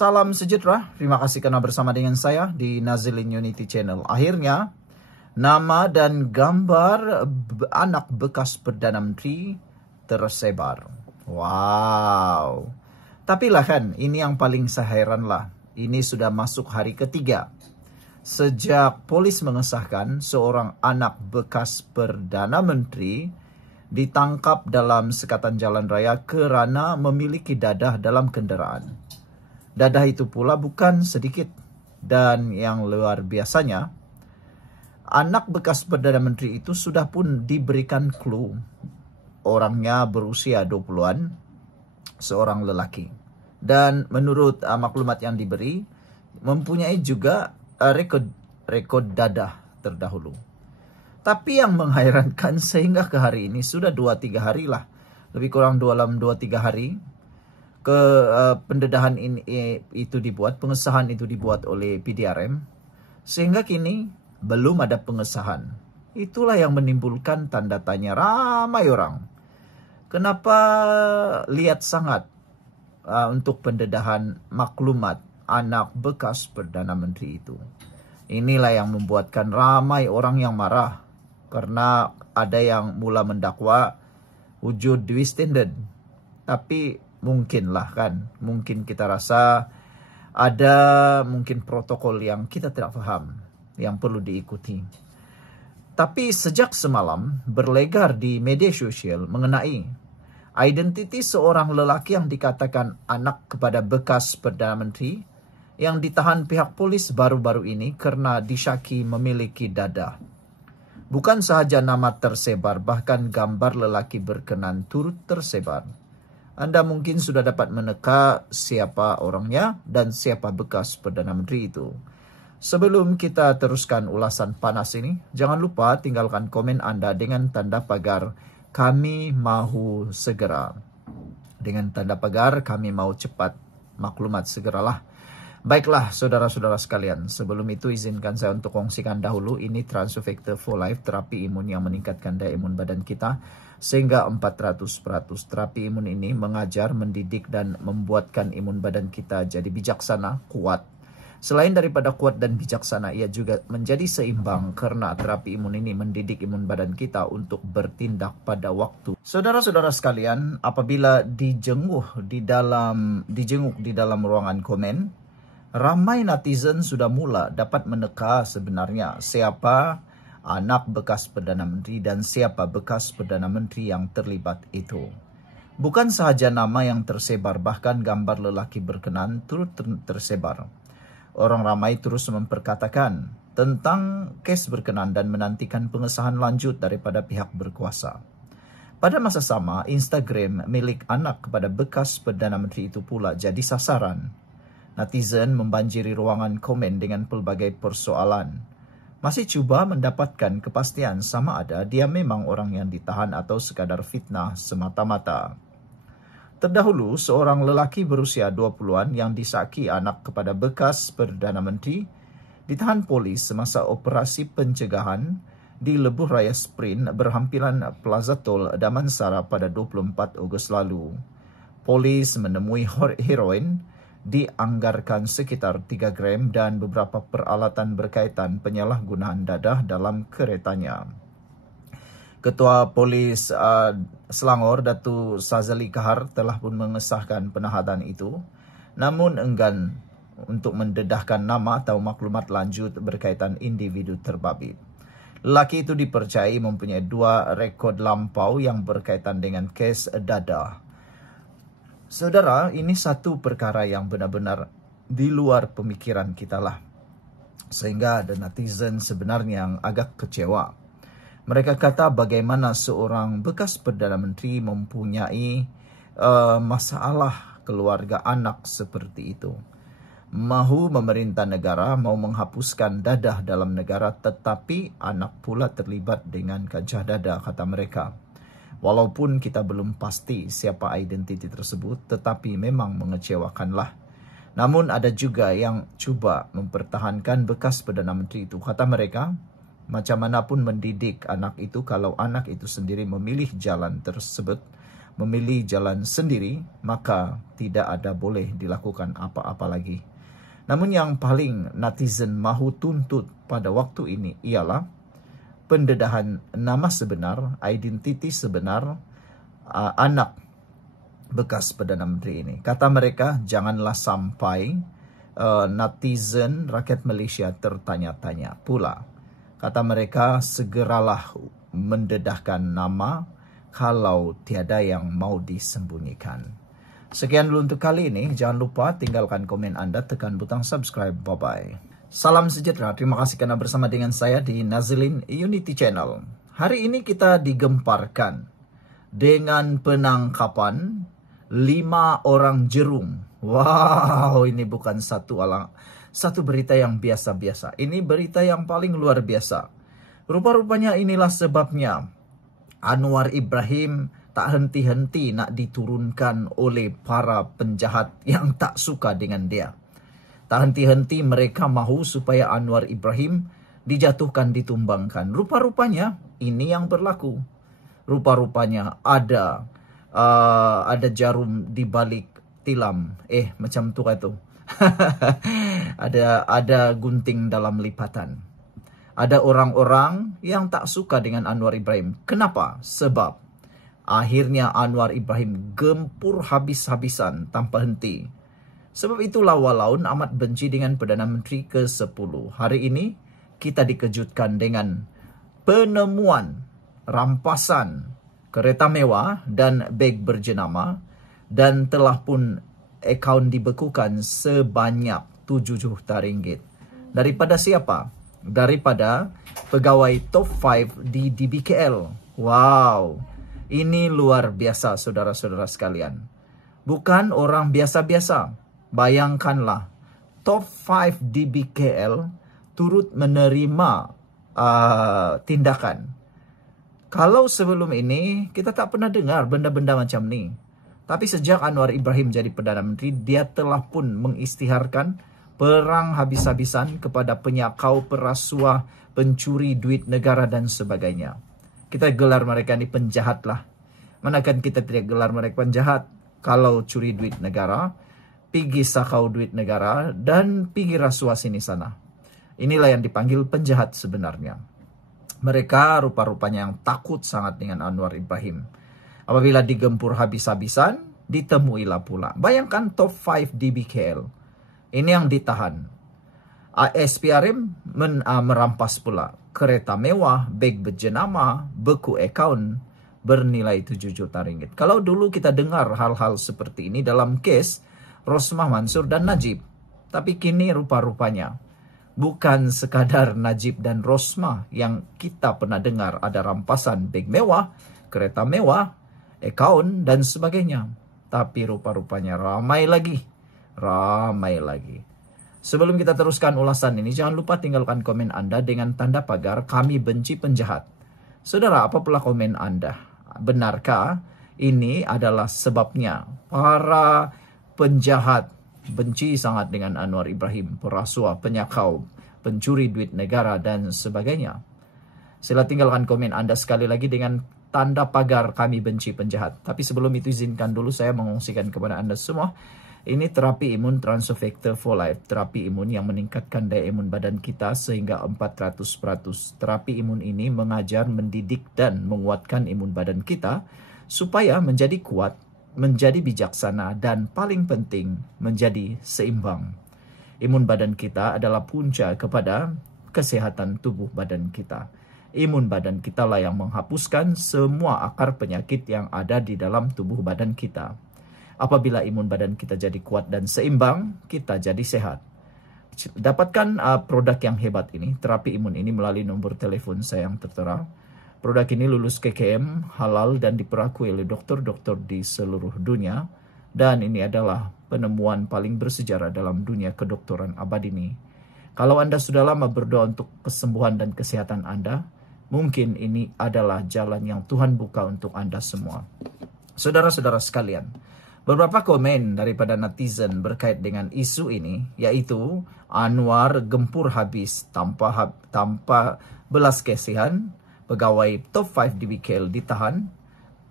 Salam sejahtera, terima kasih karena bersama dengan saya di Nazilin Unity Channel. Akhirnya, nama dan gambar anak bekas Perdana Menteri tersebar. Wow. Tapi lah kan, ini yang paling saya heran lah. Ini sudah masuk hari ketiga. Sejak polis mengesahkan seorang anak bekas Perdana Menteri ditangkap dalam sekatan jalan raya kerana memiliki dadah dalam kenderaan. Dadah itu pula bukan sedikit. Dan yang luar biasanya, anak bekas Perdana Menteri itu sudah pun diberikan clue. Orangnya berusia 20-an, seorang lelaki. Dan menurut maklumat yang diberi, mempunyai juga rekod dadah terdahulu. Tapi yang menghairankan sehingga ke hari ini, sudah 2-3 hari lah. Lebih kurang dalam 2-3 hari. Pendedahan itu dibuat, pengesahan itu dibuat oleh PDRM, sehingga kini belum ada pengesahan. Itulah yang menimbulkan tanda tanya ramai orang. Kenapa lihat sangat untuk pendedahan maklumat anak bekas Perdana Menteri itu? Inilah yang membuatkan ramai orang yang marah, karena ada yang mula mendakwa wujud double standard. Tapi mungkinlah kan, mungkin kita rasa ada mungkin protokol yang kita tidak paham, yang perlu diikuti. Tapi sejak semalam berlegar di media sosial mengenai identiti seorang lelaki yang dikatakan anak kepada bekas Perdana Menteri yang ditahan pihak polis baru-baru ini karena disyaki memiliki dadah. Bukan sahaja nama tersebar, bahkan gambar lelaki berkenan turut tersebar. Anda mungkin sudah dapat meneka siapa orangnya dan siapa bekas Perdana Menteri itu. Sebelum kita teruskan ulasan panas ini, jangan lupa tinggalkan komen Anda dengan tanda pagar "Kami mahu segera". Dengan tanda pagar "Kami mau cepat", maklumat segeralah. Baiklah saudara-saudara sekalian, sebelum itu izinkan saya untuk kongsikan dahulu ini Transfector for Life, terapi imun yang meningkatkan daya imun badan kita sehingga 400%. Terapi imun ini mengajar, mendidik, dan membuatkan imun badan kita jadi bijaksana, kuat. Selain daripada kuat dan bijaksana, ia juga menjadi seimbang karena terapi imun ini mendidik imun badan kita untuk bertindak pada waktu. Saudara-saudara sekalian, apabila dijenguk di dalam ruangan komen, ramai netizen sudah mula dapat meneka sebenarnya siapa anak bekas Perdana Menteri dan siapa bekas Perdana Menteri yang terlibat itu. Bukan sahaja nama yang tersebar, bahkan gambar lelaki berkenan turut tersebar. Orang ramai terus memperkatakan tentang kes berkenan dan menantikan pengesahan lanjut daripada pihak berkuasa. Pada masa sama, Instagram milik anak kepada bekas Perdana Menteri itu pula jadi sasaran. Netizen membanjiri ruangan komen dengan pelbagai persoalan. Masih cuba mendapatkan kepastian sama ada dia memang orang yang ditahan atau sekadar fitnah semata-mata. Terdahulu, seorang lelaki berusia 20-an yang disaki anak kepada bekas Perdana Menteri ditahan polis semasa operasi pencegahan di Lebuh Raya Sprint berhampiran Plaza Tol Damansara pada 24 Ogos lalu. Polis menemui heroin dianggarkan sekitar 3 gram dan beberapa peralatan berkaitan penyalahgunaan dadah dalam keretanya. Ketua Polis Selangor, Datu Sazali Kahar, telah pun mengesahkan penahanan itu, namun enggan untuk mendedahkan nama atau maklumat lanjut berkaitan individu terbabit. Lelaki itu dipercayai mempunyai 2 rekod lampau yang berkaitan dengan kes dadah. Saudara, ini satu perkara yang benar-benar di luar pemikiran kita lah. Sehingga ada netizen sebenarnya yang agak kecewa. Mereka kata bagaimana seorang bekas Perdana Menteri mempunyai masalah keluarga anak seperti itu. Mahu memerintah negara, mau menghapuskan dadah dalam negara, tetapi anak pula terlibat dengan kancah dadah, kata mereka. Walaupun kita belum pasti siapa identiti tersebut, tetapi memang mengecewakanlah. Namun ada juga yang cuba mempertahankan bekas Perdana Menteri itu. Kata mereka, macam manapun mendidik anak itu, kalau anak itu sendiri memilih jalan tersebut, memilih jalan sendiri, maka tidak ada boleh dilakukan apa-apa lagi. Namun yang paling netizen mahu tuntut pada waktu ini ialah pendedahan nama sebenar, identiti sebenar anak bekas Perdana Menteri ini. Kata mereka, janganlah sampai netizen rakyat Malaysia tertanya-tanya pula. Kata mereka, segeralah mendedahkan nama kalau tiada yang mau disembunyikan. Sekian dulu untuk kali ini. Jangan lupa tinggalkan komen Anda, tekan butang subscribe. Bye-bye. Salam sejahtera. Terima kasih karena bersama dengan saya di Nazilin Unity Channel. Hari ini kita digemparkan dengan penangkapan 5 orang jerum. Wow, ini bukan satu berita yang biasa-biasa. Ini berita yang paling luar biasa. Rupa-rupanya inilah sebabnya Anwar Ibrahim tak henti-henti nak diturunkan oleh para penjahat yang tak suka dengan dia. Tak henti-henti mereka mahu supaya Anwar Ibrahim dijatuhkan, ditumbangkan. Rupa-rupanya ini yang berlaku. Rupa-rupanya ada jarum di balik tilam. Macam tu kata. ada gunting dalam lipatan. Ada orang-orang yang tak suka dengan Anwar Ibrahim. Kenapa? Sebab akhirnya Anwar Ibrahim gempur habis-habisan tanpa henti. Sebab itulah walaupun amat benci dengan Perdana Menteri ke-10. Hari ini kita dikejutkan dengan penemuan rampasan kereta mewah dan beg berjenama, dan telah pun akaun dibekukan sebanyak 7 juta ringgit. Daripada siapa? Daripada pegawai top 5 di DBKL. Wow, ini luar biasa saudara-saudara sekalian. Bukan orang biasa-biasa. Bayangkanlah, top 5 DBKL turut menerima tindakan. Kalau sebelum ini kita tak pernah dengar benda-benda macam ni. Tapi sejak Anwar Ibrahim jadi Perdana Menteri, dia telah pun mengisytiharkan perang habis-habisan kepada penyakau, perasuah, pencuri duit negara dan sebagainya. Kita gelar mereka ni penjahat lah. Manakan kita tidak gelar mereka penjahat kalau curi duit negara, pergi sakau duit negara, dan pergi rasuah sini sana. Inilah yang dipanggil penjahat sebenarnya. Mereka rupa-rupanya yang takut sangat dengan Anwar Ibrahim. Apabila digempur habis-habisan, ditemuilah pula. Bayangkan top 5 DBKL. Ini yang ditahan. SPRM merampas pula kereta mewah, beg berjenama, beku akaun bernilai 7 juta ringgit. Kalau dulu kita dengar hal-hal seperti ini dalam kes Rosmah Mansur dan Najib. Tapi kini rupa-rupanya bukan sekadar Najib dan Rosmah yang kita pernah dengar ada rampasan beg mewah, kereta mewah, akaun dan sebagainya. Tapi rupa-rupanya ramai lagi. Sebelum kita teruskan ulasan ini, jangan lupa tinggalkan komen Anda dengan tanda pagar kami benci penjahat. Saudara, apa pula komen Anda? Benarkah ini adalah sebabnya para penjahat benci sangat dengan Anwar Ibrahim, perasuah, penyakau, pencuri duit negara dan sebagainya? Sila tinggalkan komen Anda sekali lagi dengan tanda pagar kami benci penjahat. Tapi sebelum itu izinkan dulu saya mengungsikan kepada Anda semua. Ini terapi imun Transofactor for Life. Terapi imun yang meningkatkan daya imun badan kita sehingga 400%. Terapi imun ini mengajar, mendidik dan menguatkan imun badan kita supaya menjadi kuat, menjadi bijaksana dan paling penting menjadi seimbang. Imun badan kita adalah punca kepada kesehatan tubuh badan kita. Imun badan kita lah yang menghapuskan semua akar penyakit yang ada di dalam tubuh badan kita. Apabila imun badan kita jadi kuat dan seimbang, kita jadi sehat. Dapatkan produk yang hebat ini, terapi imun ini melalui nombor telefon saya yang tertera. Produk ini lulus KKM, halal dan diperakui oleh dokter-dokter di seluruh dunia. Dan ini adalah penemuan paling bersejarah dalam dunia kedokteran abad ini. Kalau Anda sudah lama berdoa untuk kesembuhan dan kesehatan Anda, mungkin ini adalah jalan yang Tuhan buka untuk Anda semua. Saudara-saudara sekalian, beberapa komen daripada netizen berkait dengan isu ini, yaitu Anwar gempur habis tanpa belas kasihan, pegawai top 5 DBKL ditahan,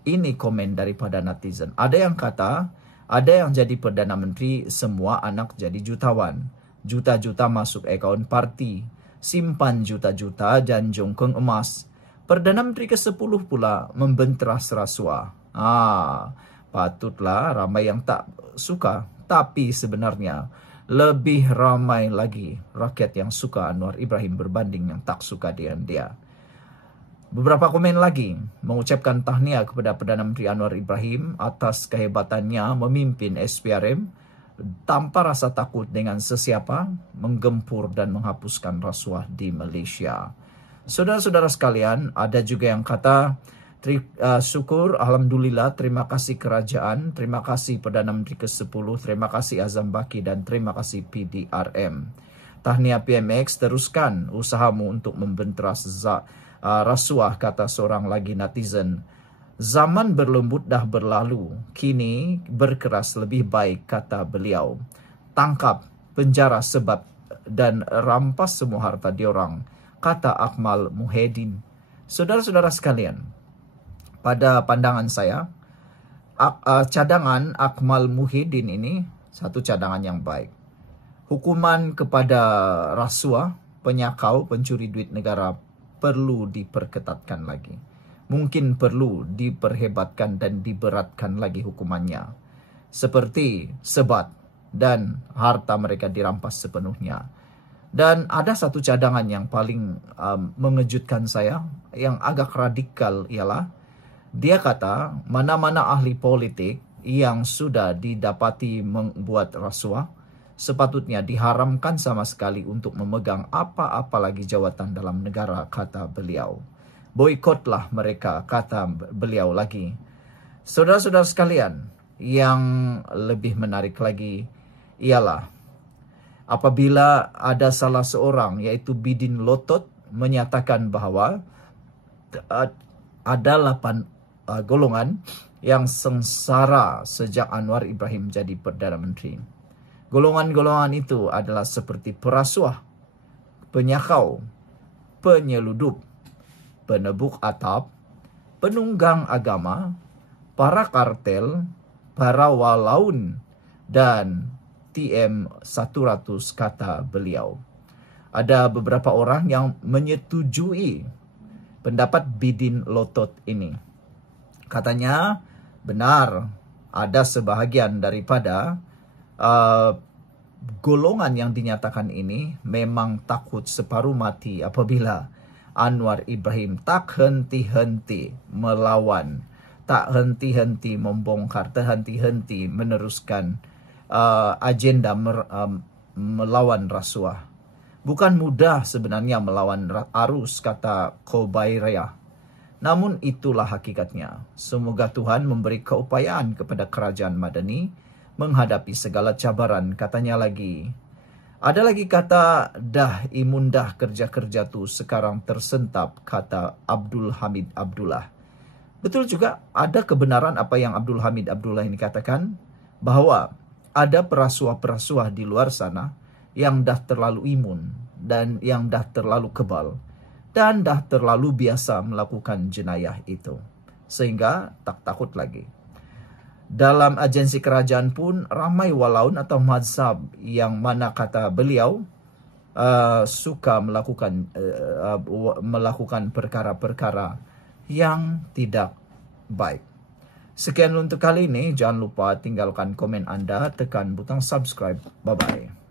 Ini komen daripada netizen. Ada yang kata, ada yang jadi Perdana Menteri, semua anak jadi jutawan. Juta-juta masuk akaun parti. Simpan juta-juta dan jongkong emas. Perdana Menteri ke-10 pula membenteras rasuah. Patutlah ramai yang tak suka. Tapi sebenarnya lebih ramai lagi rakyat yang suka Anwar Ibrahim berbanding yang tak suka dengan dia. Beberapa komen lagi mengucapkan tahniah kepada Perdana Menteri Anwar Ibrahim atas kehebatannya memimpin SPRM tanpa rasa takut dengan sesiapa, menggempur dan menghapuskan rasuah di Malaysia. Saudara-saudara sekalian, ada juga yang kata, syukur, Alhamdulillah, terima kasih kerajaan, terima kasih Perdana Menteri ke-10, terima kasih Azam Baki dan terima kasih PDRM. Tahniah PMX, teruskan usahamu untuk membenteras rasuah, kata seorang lagi netizen. Zaman berlembut dah berlalu, kini berkeras lebih baik, kata beliau. Tangkap, penjara sebab dan rampas semua harta diorang, kata Akmal Muhyiddin. Saudara-saudara sekalian, pada pandangan saya, cadangan Akmal Muhyiddin ini satu cadangan yang baik. Hukuman kepada rasuah, penyakau, pencuri duit negara perlu diperketatkan lagi. Mungkin perlu diperhebatkan dan diberatkan lagi hukumannya. Seperti sebat dan harta mereka dirampas sepenuhnya. Dan ada satu cadangan yang paling mengejutkan saya, yang agak radikal ialah, dia kata mana-mana ahli politik yang sudah didapati membuat rasuah, sepatutnya diharamkan sama sekali untuk memegang apa-apa lagi jawatan dalam negara, kata beliau. Boikotlah mereka, kata beliau lagi. Saudara-saudara sekalian, yang lebih menarik lagi ialah apabila ada salah seorang, yaitu Bidin Lotot, menyatakan bahawa ada 8 golongan yang sengsara sejak Anwar Ibrahim jadi Perdana Menteri. Golongan-golongan itu adalah seperti perasuah, penyakau, penyeludup, penebuk atap, penunggang agama, para kartel, para walaun, dan TM100, kata beliau. Ada beberapa orang yang menyetujui pendapat Bidin Lotot ini. Katanya benar, ada sebahagian daripada golongan yang dinyatakan ini memang takut separuh mati apabila Anwar Ibrahim tak henti-henti melawan, tak henti-henti membongkar, tak henti-henti meneruskan agenda melawan rasuah. Bukan mudah sebenarnya melawan arus, kata Kobairaya. Namun itulah hakikatnya. Semoga Tuhan memberi keupayaan kepada kerajaan Madani menghadapi segala cabaran, katanya lagi. Ada lagi kata, dah imundah kerja-kerja tu sekarang tersentap, kata Abdul Hamid Abdullah. Betul juga, ada kebenaran apa yang Abdul Hamid Abdullah ini katakan, bahwa ada perasuah-perasuah di luar sana yang dah terlalu imun dan yang dah terlalu kebal dan dah terlalu biasa melakukan jenayah itu, sehingga tak takut lagi. Dalam agensi kerajaan pun ramai walaun atau mazhab yang mana, kata beliau, suka melakukan perkara-perkara yang tidak baik. Sekian untuk kali ini. Jangan lupa tinggalkan komen Anda, tekan butang subscribe. Bye-bye.